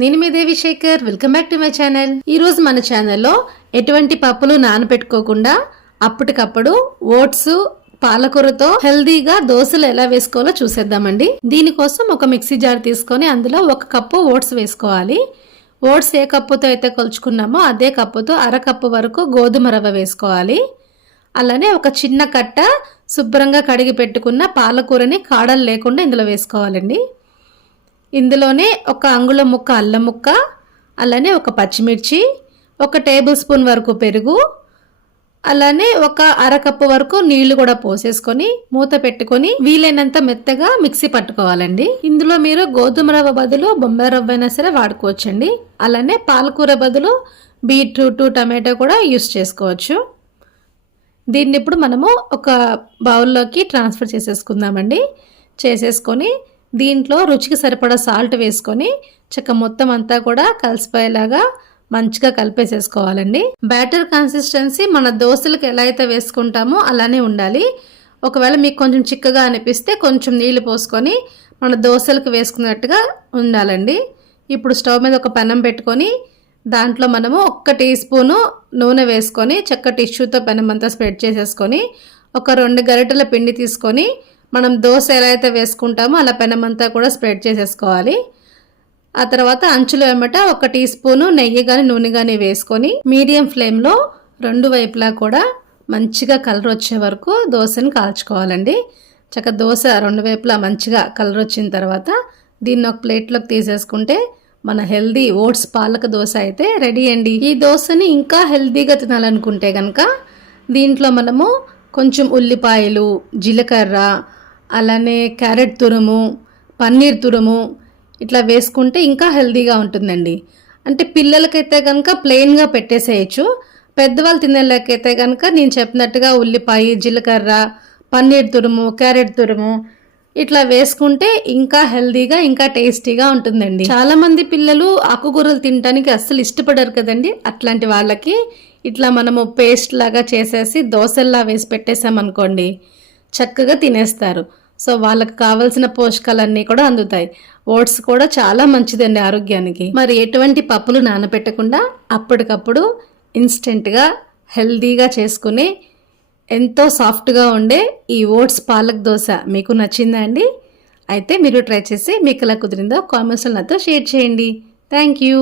నేను మీ Devi Shekhar. Welcome back to my channel. ఈ రోజు మన ఛానల్లో ఎటువంటి పప్పులు నానబెట్టుకోకుండా అప్పటికప్పుడు ఓట్స్ పాలకూరతో హెల్దీగా దోశలు ఎలా వేసుకోవాలో చూసేద్దామండి. దీనికోసం ఒక మిక్సీ జార్ తీసుకొని అందులో 1 కప్పు ఓట్స్ వేసుకోవాలి. ఓట్స్ ఏ కప్పుతో అయితే కొలుచుకున్నామో అదే కప్పుతో అరకప్పు వరకు గోధుమ రవ్వ వేసుకోవాలి. అలానే ఒక చిన్న కట్ట శుభ్రంగా కడిగి పెట్టుకున్న పాలకూరని కాడలు లేకుండా ఇందులో వేసుకోవాలండి. ఇందులోనే 1 అంగుళం ముక్క అల్లం ముక్క, అలానే 1 పచ్చిమిర్చి, 1 టేబుల్ స్పూన్ వరకు పెరుగు, అలానే 1 అరకప్పు వరకు నీళ్లు కూడా పోసేసుకొని మూత పెట్టుకొని వీలైనంత మెత్తగా మిక్సీ పట్టుకోవాలండి. ఇందులో మీరు గోధుమ రవ్వ బదులు బొంబాయి రవ్వ అయినా సరే వాడుకోవచ్చండి. అలానే పాలకూర బదులు బీట్రూట్, టమాటో కూడా యూస్ చేసుకోవచ్చు. దీన్ని ఇప్పుడు మనము ఒక బౌల్లోకి ట్రాన్స్ఫర్ చేసేసుకుందామండి. చేసేసుకొని దీంట్లో రుచికి సరిపడా సాల్ట్ వేసుకొని మొత్తం అంతా కూడా కలిసిపోయేలాగా మంచిగా కలిపేసేసుకోవాలండి. బ్యాటర్ కన్సిస్టెన్సీ మన దోశలకు ఎలా అయితే వేసుకుంటామో అలానే ఉండాలి. ఒకవేళ మీకు కొంచెం చిక్కగా అనిపిస్తే కొంచెం నీళ్లు పోసుకొని మన దోశలకు వేసుకున్నట్టుగా ఉండాలండి. ఇప్పుడు స్టవ్ మీద ఒక పెనం పెట్టుకొని దాంట్లో మనము 1 టీ స్పూను నూనె వేసుకొని టిష్యూతో పెనం అంతా స్ప్రెడ్ చేసేసుకొని 2 గరిటెల పిండి తీసుకొని మనం దోశ ఎలా అయితే వేసుకుంటామో అలా పెనం అంతా కూడా స్ప్రెడ్ చేసేసుకోవాలి. ఆ తర్వాత అంచులో ఏమట 1 టీ స్పూను నెయ్యి కానీ నూనె కానీ వేసుకొని మీడియం ఫ్లేమ్లో 2 వైపులా కూడా మంచిగా కలర్ వచ్చే వరకు దోశని కాల్చుకోవాలండి. దోశ 2 వైపులా మంచిగా కలర్ వచ్చిన తర్వాత దీన్ని ఒక ప్లేట్లోకి తీసేసుకుంటే మన హెల్దీ ఓట్స్ పాలక దోశ అయితే రెడీ అండి. ఈ దోశని ఇంకా హెల్దీగా తినాలనుకుంటే కనుక దీంట్లో మనము కొంచెం ఉల్లిపాయలు, జీలకర్ర, అలానే క్యారెట్ తురుము, పన్నీర్ తురుము ఇట్లా వేసుకుంటే ఇంకా హెల్దీగా ఉంటుందండి. అంటే పిల్లలకైతే కనుక ప్లెయిన్గా పెట్టేసేయచ్చు. పెద్దవాళ్ళు తినేళ్ళకైతే కనుక నేను చెప్పినట్టుగా ఉల్లిపాయ, జీలకర్ర, పన్నీర్ తురుము, క్యారెట్ తురుము ఇట్లా వేసుకుంటే ఇంకా హెల్దీగా ఇంకా టేస్టీగా ఉంటుందండి. చాలా మంది పిల్లలు ఆకుకూరలు తినడానికి అస్సలు ఇష్టపడరు కదండి. అట్లాంటి వాళ్ళకి ఇట్లా మనము పేస్ట్ లాగా చేసేసి దోశల్లా వేసి పెట్టేసామనుకోండి చక్కగా తినేస్తారు. సో వాళ్ళకి కావాల్సిన పోషకాలన్నీ కూడా అందుతాయి. ఓట్స్ కూడా చాలా మంచిదండి ఆరోగ్యానికి. మరి ఎటువంటి పప్పులు నానబెట్టకుండా అప్పటికప్పుడు ఇన్స్టెంట్గా హెల్దీగా చేసుకుని ఎంతో సాఫ్ట్గా ఉండే ఈ ఓట్స్ పాలక్ దోశ మీకు నచ్చిందా అండి? అయితే మీరు ట్రై చేసి మీకు ఎలా కుదిరిందో కామెంట్స్లో నాతో షేర్ చేయండి. Thank you.